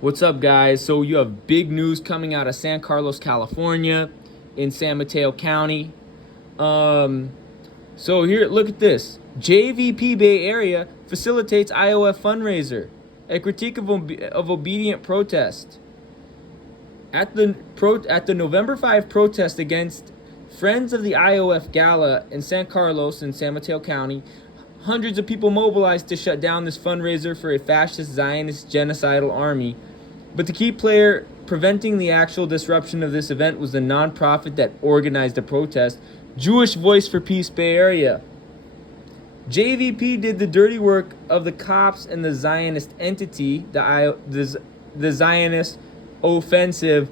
What's up, guys? So you have big news coming out of San Carlos, California, in San Mateo County. So here, look at this. JVP Bay Area facilitates IOF fundraiser. A critique of obedient protest. At the November 5 protest against Friends of the IOF Gala in San Carlos in San Mateo County, hundreds of people mobilized to shut down this fundraiser for a fascist Zionist genocidal army. But the key player preventing the actual disruption of this event was the nonprofit that organized the protest, Jewish Voice for Peace Bay Area. JVP did the dirty work of the cops and the Zionist entity, the Zionist Offensive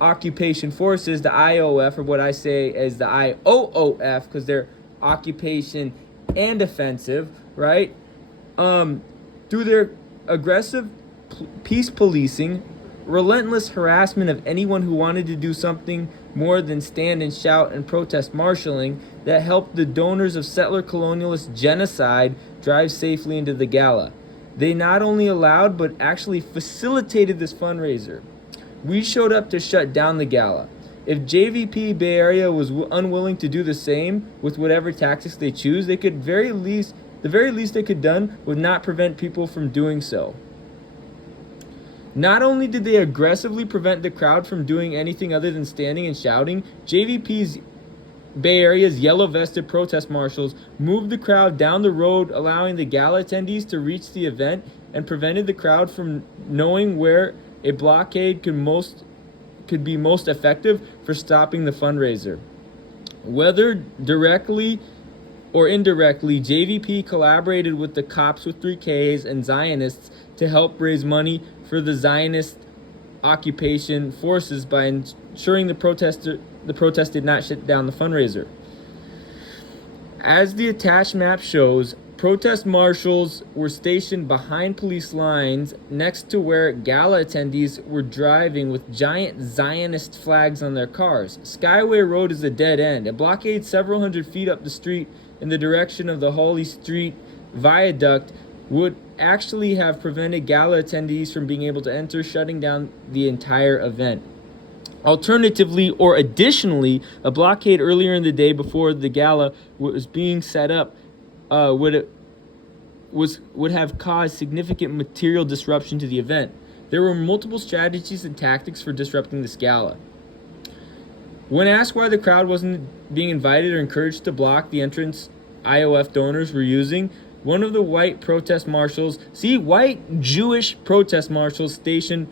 Occupation Forces, the IOF, or what I say is the IOOF, because they're occupation and offensive, right? Through their aggressive peace policing, relentless harassment of anyone who wanted to do something more than stand and shout and protest marshaling that helped the donors of settler colonialist genocide drive safely into the gala. They not only allowed but actually facilitated this fundraiser. We showed up to shut down the gala. If JVP Bay Area was unwilling to do the same with whatever tactics they choose, the very least they could done would not prevent people from doing so. Not only did they aggressively prevent the crowd from doing anything other than standing and shouting, JVP's Bay Area's yellow-vested protest marshals moved the crowd down the road, allowing the gala attendees to reach the event and prevented the crowd from knowing where a blockade could be most effective for stopping the fundraiser. Whether directly or indirectly, JVP collaborated with the Cops with 3Ks and Zionists to help raise money for the Zionist occupation forces by ensuring the protest did not shut down the fundraiser. As the attached map shows, protest marshals were stationed behind police lines next to where gala attendees were driving with giant Zionist flags on their cars. Skyway Road is a dead end. A blockade several hundred feet up the street in the direction of the Hawley Street Viaduct would actually have prevented gala attendees from being able to enter, shutting down the entire event. Alternatively, or additionally, a blockade earlier in the day before the gala was being set up would have caused significant material disruption to the event. There were multiple strategies and tactics for disrupting this gala. When asked why the crowd wasn't being invited or encouraged to block the entrance IOF donors were using, one of the white Jewish protest marshals stationed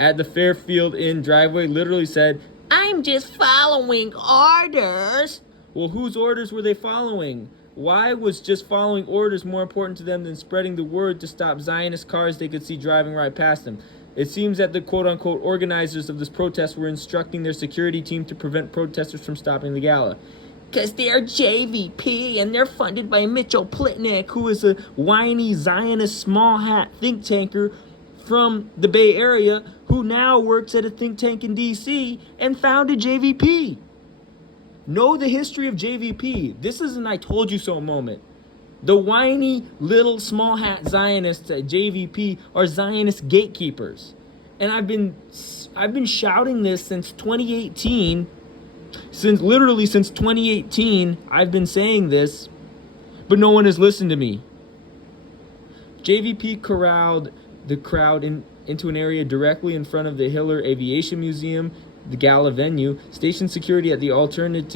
at the Fairfield Inn driveway literally said, "I'm just following orders." Well, whose orders were they following? Why was just following orders more important to them than spreading the word to stop Zionist cars they could see driving right past them? It seems that the quote-unquote organizers of this protest were instructing their security team to prevent protesters from stopping the gala. Because they're JVP and they're funded by Mitchell Plitnick, who is a whiny Zionist small hat think tanker from the Bay Area who now works at a think tank in DC and founded JVP. Know the history of JVP. This is an I told you so moment. The whiny little small hat Zionists at JVP are Zionist gatekeepers. And I've been shouting this since 2018. Since 2018, I've been saying this, but no one has listened to me. JVP corralled the crowd into an area directly in front of the Hiller Aviation Museum, the gala venue, stationed security at the alternate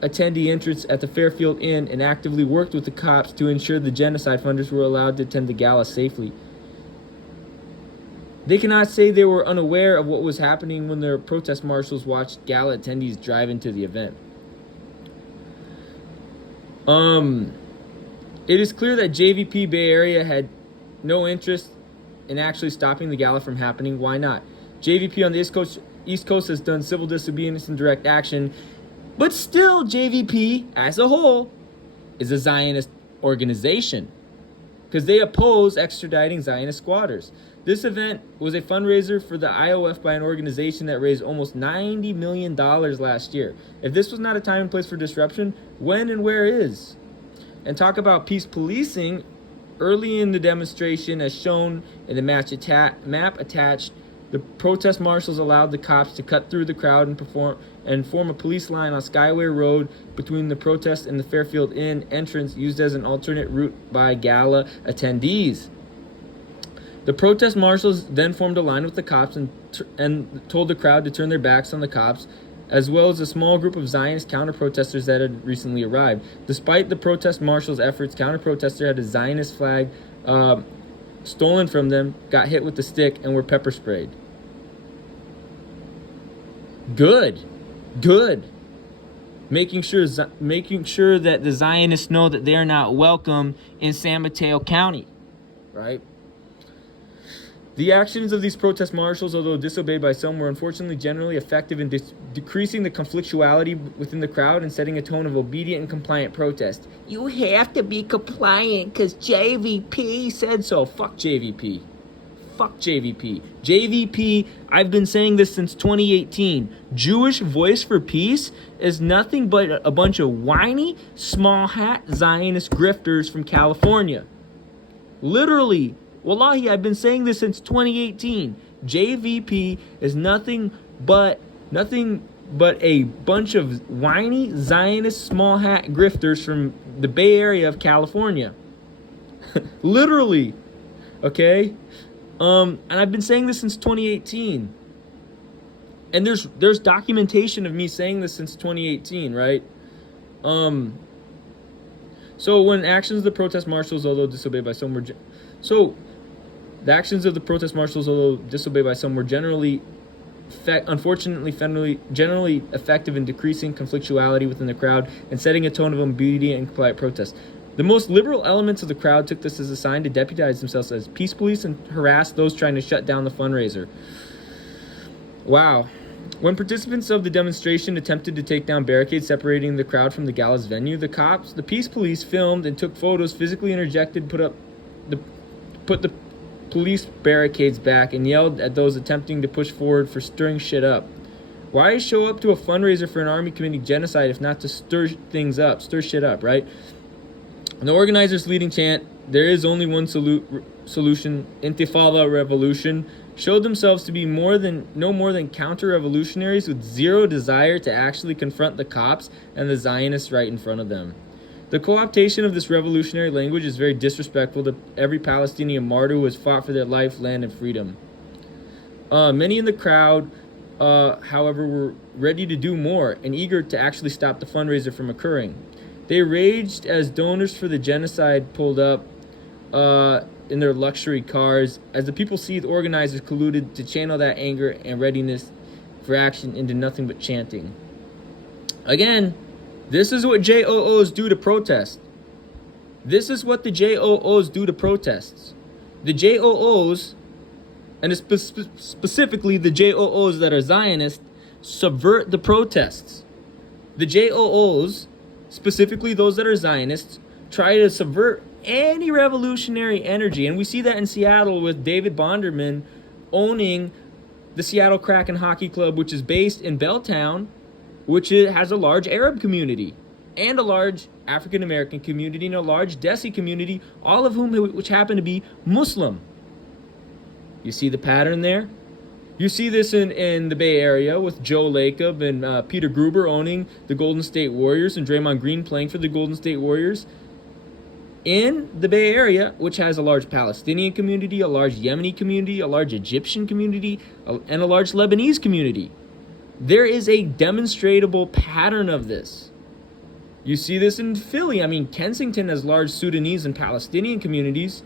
attendee entrance at the Fairfield Inn, and actively worked with the cops to ensure the genocide funders were allowed to attend the gala safely. They cannot say they were unaware of what was happening when their protest marshals watched gala attendees drive into the event. It is clear that JVP Bay Area had no interest in actually stopping the gala from happening. Why not? JVP on the East Coast has done civil disobedience and direct action, but still JVP as a whole is a Zionist organization because they oppose extraditing Zionist squatters. This event was a fundraiser for the IOF by an organization that raised almost $90 million last year. If this was not a time and place for disruption, when and where is? And talk about peace policing, Early in the demonstration, as shown in the map attached, the protest marshals allowed the cops to cut through the crowd and form a police line on Skyway Road between the protest and the Fairfield Inn entrance, used as an alternate route by gala attendees. The protest marshals then formed a line with the cops and told the crowd to turn their backs on the cops, as well as a small group of Zionist counter-protesters that had recently arrived. Despite the protest marshals' efforts, counter-protesters had a Zionist flag stolen from them, got hit with a stick, and were pepper sprayed. Good. Making sure that the Zionists know that they are not welcome in San Mateo County, right? The actions of these protest marshals, although disobeyed by some, were unfortunately generally effective in decreasing the conflictuality within the crowd and setting a tone of obedient and compliant protest. You have to be compliant because JVP said so. Fuck JVP. JVP, I've been saying this since 2018. Jewish Voice for Peace is nothing but a bunch of whiny, small hat Zionist grifters from California. Literally. Wallahi, I've been saying this since 2018. JVP is nothing but a bunch of whiny Zionist small hat grifters from the Bay Area of California. Literally. Okay? And I've been saying this since 2018. And there's documentation of me saying this since 2018, right? So when actions of the protest marshals, although disobeyed by some, were the actions of the protest marshals, although disobeyed by some, were generally effective in decreasing conflictuality within the crowd and setting a tone of obedient and compliant protest. The most liberal elements of the crowd took this as a sign to deputize themselves as peace police and harass those trying to shut down the fundraiser. Wow. When participants of the demonstration attempted to take down barricades separating the crowd from the gala's venue, the peace police filmed and took photos, physically interjected, put the police barricades back, and yelled at those attempting to push forward for stirring shit up. Why show up to a fundraiser for an army committing genocide if not to stir shit up, right? The organizers' leading chant, "There is only one solution, Intifada revolution," showed themselves to be no more than counter-revolutionaries with zero desire to actually confront the cops and the Zionists right in front of them. The co-optation of this revolutionary language is very disrespectful to every Palestinian martyr who has fought for their life, land, and freedom. Many in the crowd, however, were ready to do more and eager to actually stop the fundraiser from occurring. They raged as donors for the genocide pulled up in their luxury cars, as the people see the organizers colluded to channel that anger and readiness for action into nothing but chanting. Again, this is what JOOs do to protest. This is what the JOOs do to protests. The JOOs, and specifically the JOOs that are Zionist, subvert the protests. The JOOs, specifically those that are Zionists, try to subvert any revolutionary energy. And we see that in Seattle with David Bonderman owning the Seattle Kraken Hockey Club, which is based in Belltown, which has a large Arab community and a large African American community and a large Desi community, all of whom which happen to be Muslim. You see the pattern there? You see this in the Bay Area with Joe Lacob and Peter Gruber owning the Golden State Warriors and Draymond Green playing for the Golden State Warriors. In the Bay Area, which has a large Palestinian community, a large Yemeni community, a large Egyptian community, and a large Lebanese community. There is a demonstrable pattern of this. You see this in Philly. I mean, Kensington has large Sudanese and Palestinian communities.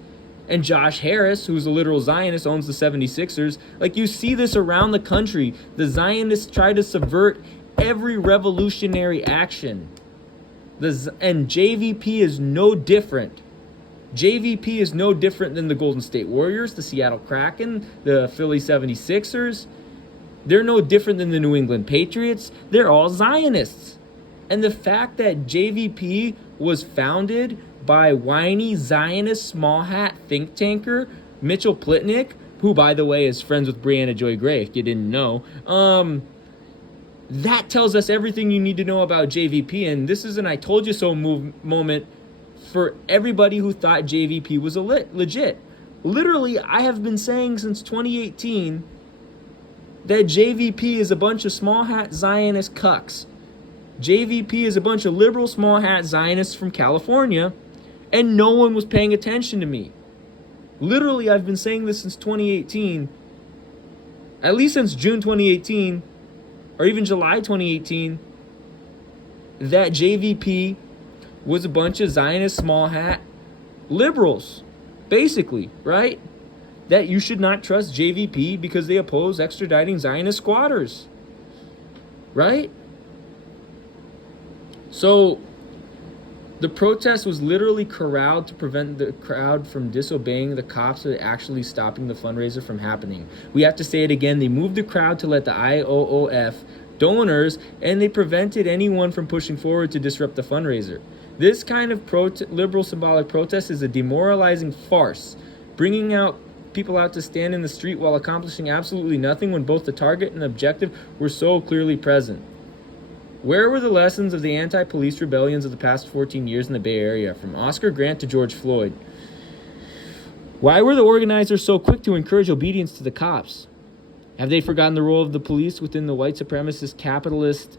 And Josh Harris, who's a literal Zionist, owns the 76ers. Like, you see this around the country. The Zionists try to subvert every revolutionary action. And JVP is no different. JVP is no different than the Golden State Warriors, the Seattle Kraken, the Philly 76ers. They're no different than the New England Patriots. They're all Zionists. And the fact that JVP was founded by whiny Zionist small hat think tanker Mitchell Plitnick, who, by the way, is friends with Brianna Joy Gray, if you didn't know, that tells us everything you need to know about JVP. And this is an I told you so moment for everybody who thought JVP was legit. Literally, I have been saying since 2018 that JVP is a bunch of small hat Zionist cucks. JVP is a bunch of liberal small hat Zionists from California, and no one was paying attention to me. Literally, I've been saying this since 2018, at least since June 2018, or even July 2018, that JVP was a bunch of Zionist small hat liberals, basically, right? That you should not trust JVP because they oppose extraditing Zionist squatters, right? So the protest was literally corralled to prevent the crowd from disobeying the cops or actually stopping the fundraiser from happening. We have to say it again. They moved the crowd to let the IOOF donors, and they prevented anyone from pushing forward to disrupt the fundraiser. This kind of liberal symbolic protest is a demoralizing farce, bringing out people out to stand in the street while accomplishing absolutely nothing when both the target and objective were so clearly present. Where were the lessons of the anti-police rebellions of the past 14 years in the Bay Area, from Oscar Grant to George Floyd? Why were the organizers so quick to encourage obedience to the cops? Have they forgotten the role of the police within the white supremacist capitalism?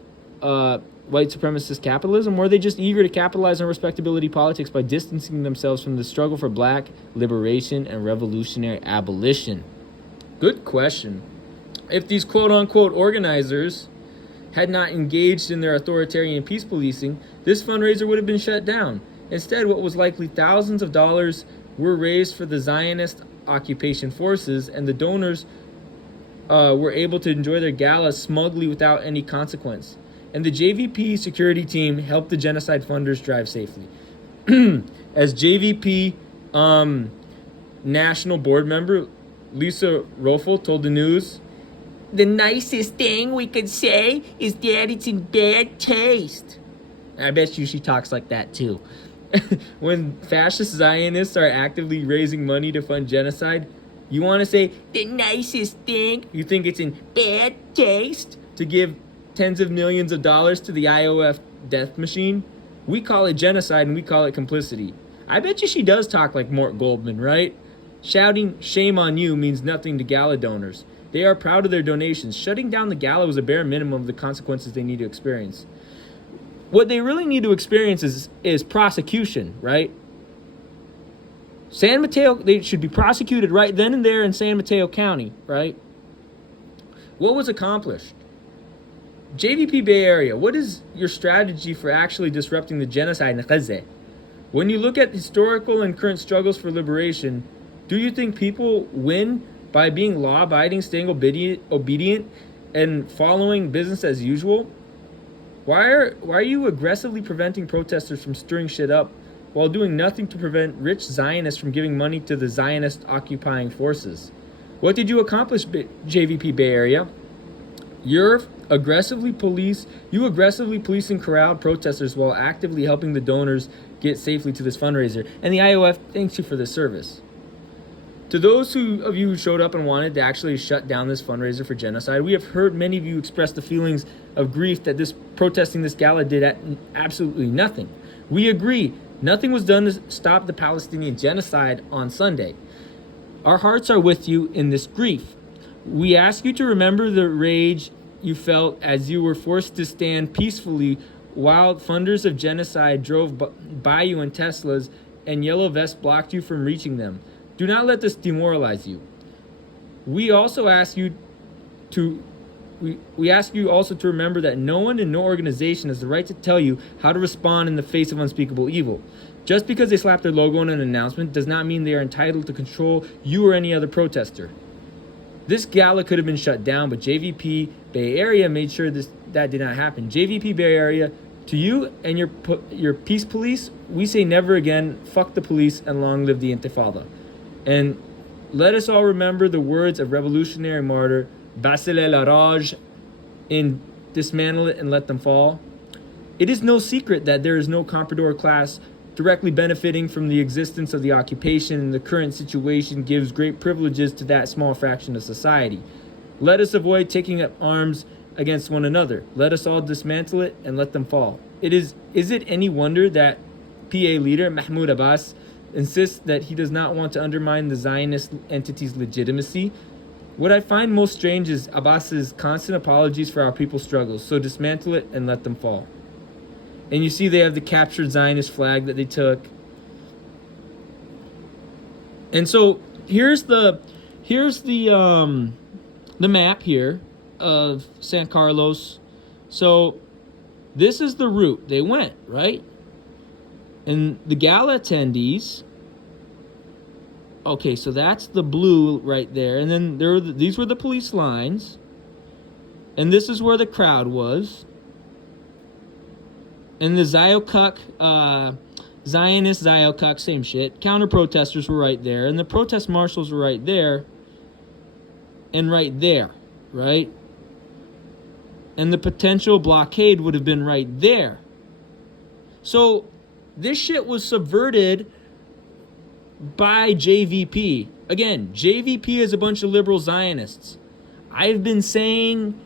Or are they just eager to capitalize on respectability politics by distancing themselves from the struggle for black liberation and revolutionary abolition? Good question. If these quote-unquote organizers had not engaged in their authoritarian peace policing, this fundraiser would have been shut down. Instead, what was likely thousands of dollars were raised for the Zionist occupation forces, and the donors were able to enjoy their gala smugly without any consequence. And the JVP security team helped the genocide funders drive safely. As JVP national board member Lisa Roffel told the news, "The nicest thing we could say is that it's in bad taste." I bet you she talks like that too. When fascist Zionists are actively raising money to fund genocide, you want to say the nicest thing? You think it's in bad taste to give tens of millions of dollars to the IOF death machine? We call it genocide and we call it complicity. I bet you she does talk like Mort Goldman, right? Shouting "shame on you" means nothing to gala donors. They are proud of their donations. Shutting down the gala was a bare minimum of the consequences they need to experience. What they really need to experience is prosecution, right? San Mateo, they should be prosecuted right then and there in San Mateo County, right? What was accomplished? JVP Bay Area, what is your strategy for actually disrupting the genocide in Gaza? When you look at historical and current struggles for liberation, do you think people win by being law-abiding, staying obedient, and following business as usual? Why are you aggressively preventing protesters from stirring shit up while doing nothing to prevent rich Zionists from giving money to the Zionist occupying forces? What did you accomplish, JVP Bay Area? You aggressively police and corralled protesters while actively helping the donors get safely to this fundraiser. And the IOF thanks you for this service. To those of you who showed up and wanted to actually shut down this fundraiser for genocide, we have heard many of you express the feelings of grief that protesting this gala did absolutely nothing. We agree. Nothing was done to stop the Palestinian genocide on Sunday. Our hearts are with you in this grief. We ask you to remember the rage you felt as you were forced to stand peacefully while funders of genocide drove by you in Teslas and yellow vests blocked you from reaching them. Do not let this demoralize you. We ask you also to remember that no one and no organization has the right to tell you how to respond in the face of unspeakable evil. Just because they slap their logo on an announcement does not mean they are entitled to control you or any other protester. This gala could have been shut down, but JVP Bay Area made sure that did not happen. JVP Bay Area, to you and your peace police, we say never again, fuck the police, and long live the Intifada. And let us all remember the words of revolutionary martyr Basile Larage in Dismantle It and Let Them Fall. It is no secret that there is no comprador class directly benefiting from the existence of the occupation, and the current situation gives great privileges to that small fraction of society. Let us avoid taking up arms against one another. Let us all dismantle it and let them fall. Is it any wonder that PA leader, Mahmoud Abbas, insists that he does not want to undermine the Zionist entity's legitimacy. What I find most strange is Abbas's constant apologies for our people's struggles. So dismantle it and let them fall. And you see they have the captured Zionist flag that they took. And so here's the map here of San Carlos. So this is the route they went, right? And the gala attendees, okay, so that's the blue right there. And then these were the police lines. And this is where the crowd was. And the Zionist, Ziokuk, same shit. Counter-protesters were right there. And the protest marshals were right there. And right there, right? And the potential blockade would have been right there. So this shit was subverted by JVP. Again, JVP is a bunch of liberal Zionists. I've been saying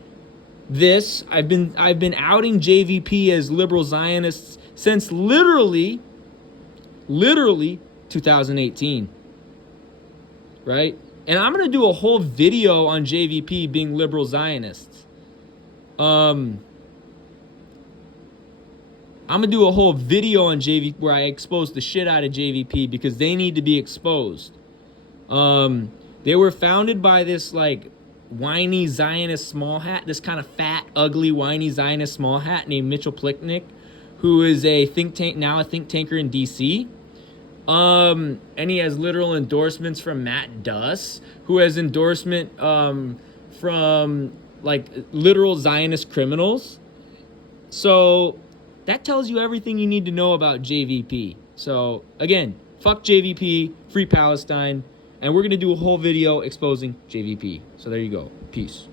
this. I've been outing JVP as liberal Zionists since literally 2018. Right? And I'm going to do a whole video on JVP being liberal Zionists. I'm going to do a whole video on JVP where I expose the shit out of JVP because they need to be exposed. They were founded by this, like, whiny Zionist small hat, this kind of fat, ugly, whiny Zionist small hat named Mitchell Plicknick, who is a think tanker in D.C., and he has literal endorsements from Matt Duss, who has endorsement from, like, literal Zionist criminals. So that tells you everything you need to know about JVP. So, again, fuck JVP, free Palestine, and we're going to do a whole video exposing JVP. So there you go. Peace.